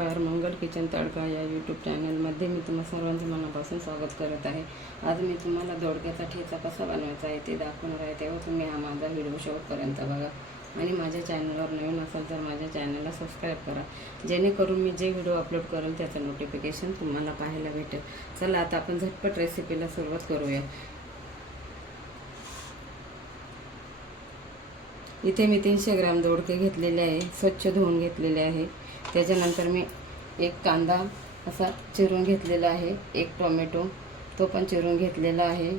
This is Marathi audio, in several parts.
नमस्कार मंगल किचन तडका या यूट्यूब चॅनलमध्ये मी तुम्हा सर्वांचं मनापासून स्वागत करत आहे. आज मी तुम्हाला दोडक्याचा ठेचा कसा बनवायचा आहे ते दाखवणार आहे. तेव्हा तुम्ही हा माझा व्हिडिओ शेवटपर्यंत बघा. आणि माझ्या चॅनलवर नवीन असाल तर माझ्या चॅनलला सबस्क्राईब करा. जेणेकरून मी जे व्हिडिओ अपलोड करेल त्याचं नोटिफिकेशन तुम्हाला पाहायला भेटेल. चला आता आपण झटपट रेसिपीला सुरुवात करूया. इथे मी तीनशे ग्राम दोडके घेतलेले आहे. स्वच्छ धुवून घेतलेले आहे. त्याच्यानंतर मी एक कांदा असा चिरून घेतलेला आहे एक टोमॅटो तो पण चिरून घेतलेला आहे.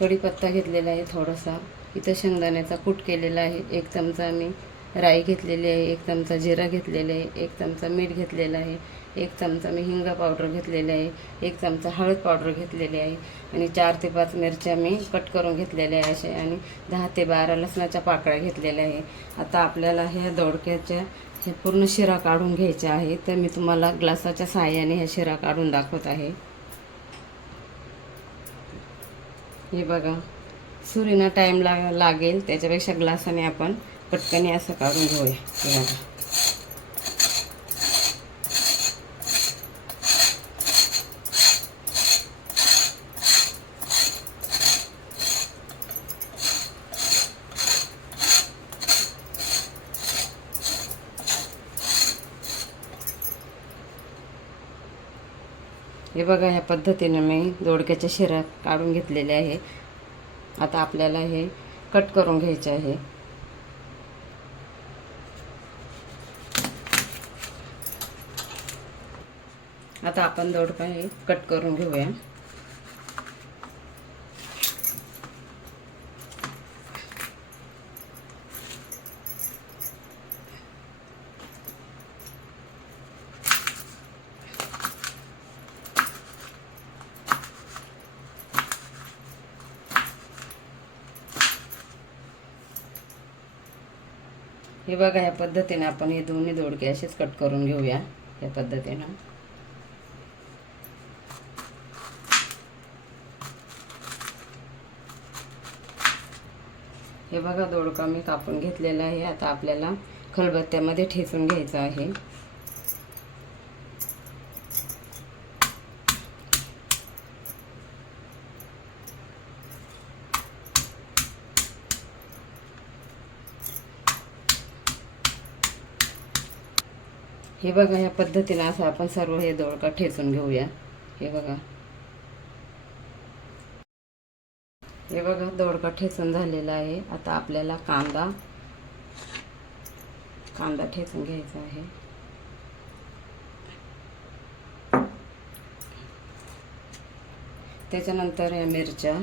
कढीपत्ता घेतलेला आहे थोडासा. इथं शेंगदाण्याचा कूट केलेला आहे. एक चमचा मी राई घेतलेली आहे एक चमचा जिरा घेतलेला आहे एक चमचा मीठ घेतलेला आहे एक चमचा मी हिंगा पावडर घेतलेला आहे एक चमचा हळद पावडर घेतलेली आहे आणि चार ते पाच मिरच्या मी कट करून घेतलेल्या आहे असे आणि दहा ते बारा लसणाच्या पाकळ्या घेतलेल्या आहे. आता आपल्याला ह्या दोडक्याच्या हे पूर्ण शिरा काढून घ्यायच्या आहे. तर मी तुम्हाला ग्लासाच्या सहाय्याने ह्या शिरा काढून दाखवत आहे. हे बघा सुरीना टाईम लाग लागेल. त्याच्यापेक्षा ग्लासाने आपण पटकनी असं काढून घेऊया. हे बघा. हे बघा ह्या पद्धतीनं मी दोडक्याच्या शिरा काढून घेतलेले आहे. आता आपल्याला हे कट करून घ्यायचे आहे. आता आपण दोडका हे कट करून घेऊया. हे बघा ह्या पद्धतीने आपण हे दोन्ही दोडके असेच कट करून घेऊया या पद्धतीनं. हे बघा दोडका मी कापून घेतलेला आहे. आता आपल्याला खलबत्त्यामध्ये ठेचून घ्यायचं आहे. हे बघा ह्या पद्धतीनं असं आपण सर्व हे दोडका ठेचून घेऊया. हे बघा. हे बघा दोडका ठेचून झालेला आहे. आता आपल्याला कांदा कांदा ठेचून घ्यायचा आहे. त्याच्यानंतर या मिरच्या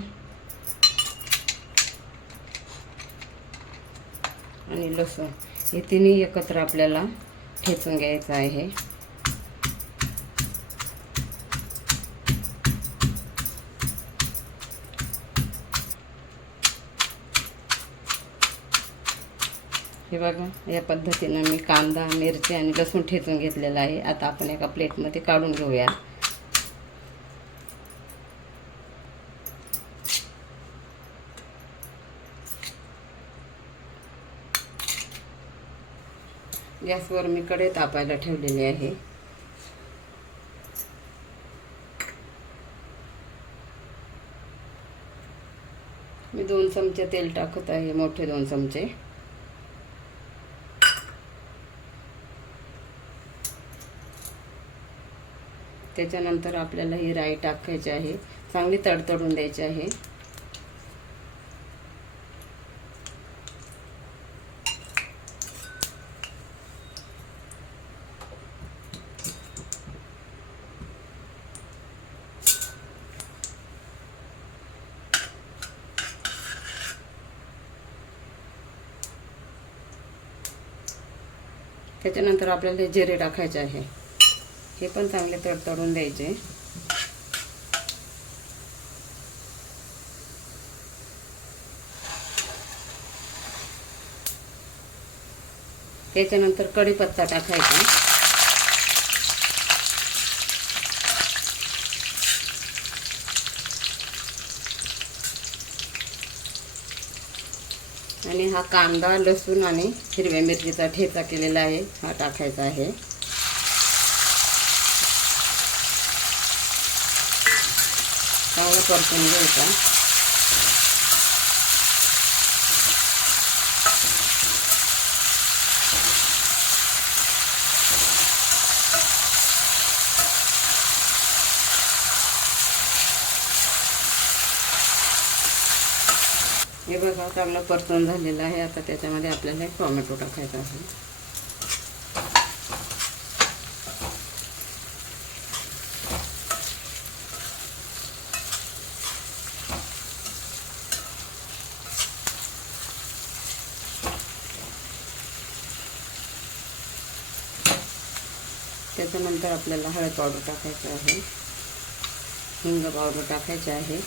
आणि लसूण. हे तिन्ही एकत्र आपल्याला ठेचून घ्यायचं आहे. हे बघा या पद्धतीनं मी कांदा मिरची आणि लसूण ठेचून घेतलेला आहे. आता आपण एका प्लेटमध्ये काढून घेऊया. गॅसवर मी कडे तापायला ठेवलेली आहे. मी दोन चमचे तेल टाकत आहे मोठे दोन चमचे. त्याच्यानंतर आपल्याला ही राई टाकायची आहे. चांगली तडतडून द्यायची आहे. त्याच्यानंतर आपल्याला हे जिरे टाकायचे आहे. हे पण चांगले तडतडून द्यायचे. त्याच्यानंतर कढीपत्ता टाकायचा. आणि हा कांदा लसूण आणि हिरव्या मिरचीचा ठेचा केलेला आहे. हा टाकायचा आहे. चांगला परतून घ्यायचा. हे बघा चांगलं परतून झालेलं आहे. आता त्याच्यामध्ये आपल्याला एक टोमॅटो टाकायचा आहे. त्याच्यानंतर आपल्याला हळद पावडर टाकायचं आहे. हिंग पावडर टाकायचं आहे.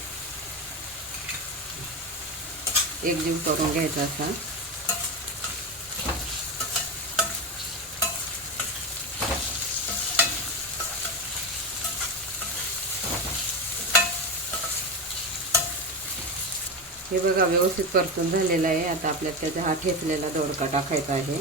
एकजीव करून घ्यायचा असा. हे बघा व्यवस्थित परतून झालेलं आहे. आता आपल्याला त्याचा हा ठेचलेला दोडका टाकायचा आहे.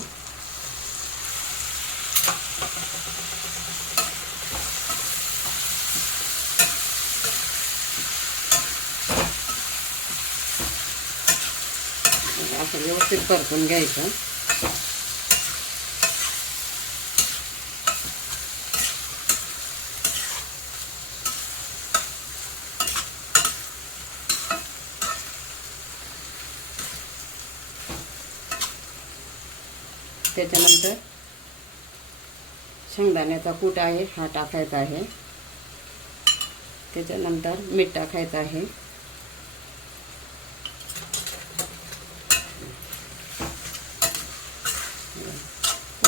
असं व्यवस्थित परतून घ्यायचं. त्याच्यानंतर शेंगदाण्याचा कूट आहे हा टाकायचा आहे. त्याच्यानंतर मीठ टाकायचं आहे.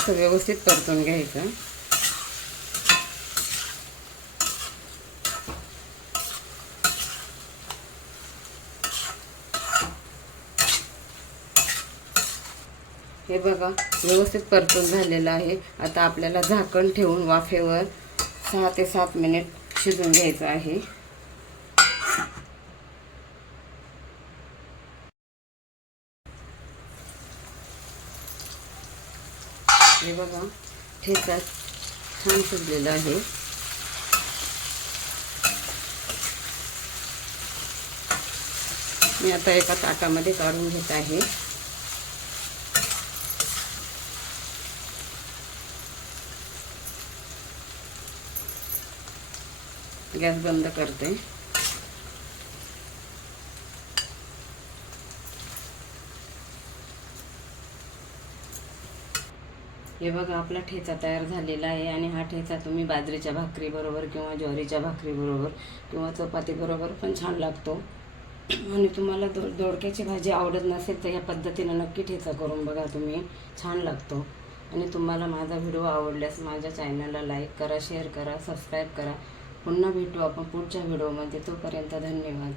असं व्यवस्थित परतून घ्यायचं. हे बघा व्यवस्थित परतून झालेलं आहे. आता आपल्याला झाकण ठेवून वाफेवर सहा ते सात मिनिट शिजून घ्यायचं आहे. हे बघा ठेचा छान शिजलेला आहे. मी आता एका ताटामध्ये काढून घेत आहे. गॅस बंद करते. हे बघा आपला ठेचा तयार झालेला आहे आणि हा ठेचा तुम्ही बाजरीच्या भाकरीबरोबर किंवा ज्वारीच्या भाकरीबरोबर किंवा चपातीबरोबर पण छान लागतो. आणि तुम्हाला दो दोडक्याची भाजी आवडत नसेल तर या पद्धतीनं नक्की ठेचा करून बघा तुम्ही छान लागतो. आणि तुम्हाला माझा व्हिडिओ आवडल्यास माझ्या चॅनलला लाईक करा शेअर करा सबस्क्राईब करा. पुन्हा भेटू आपण पुढच्या व्हिडिओमध्ये. तोपर्यंत धन्यवाद.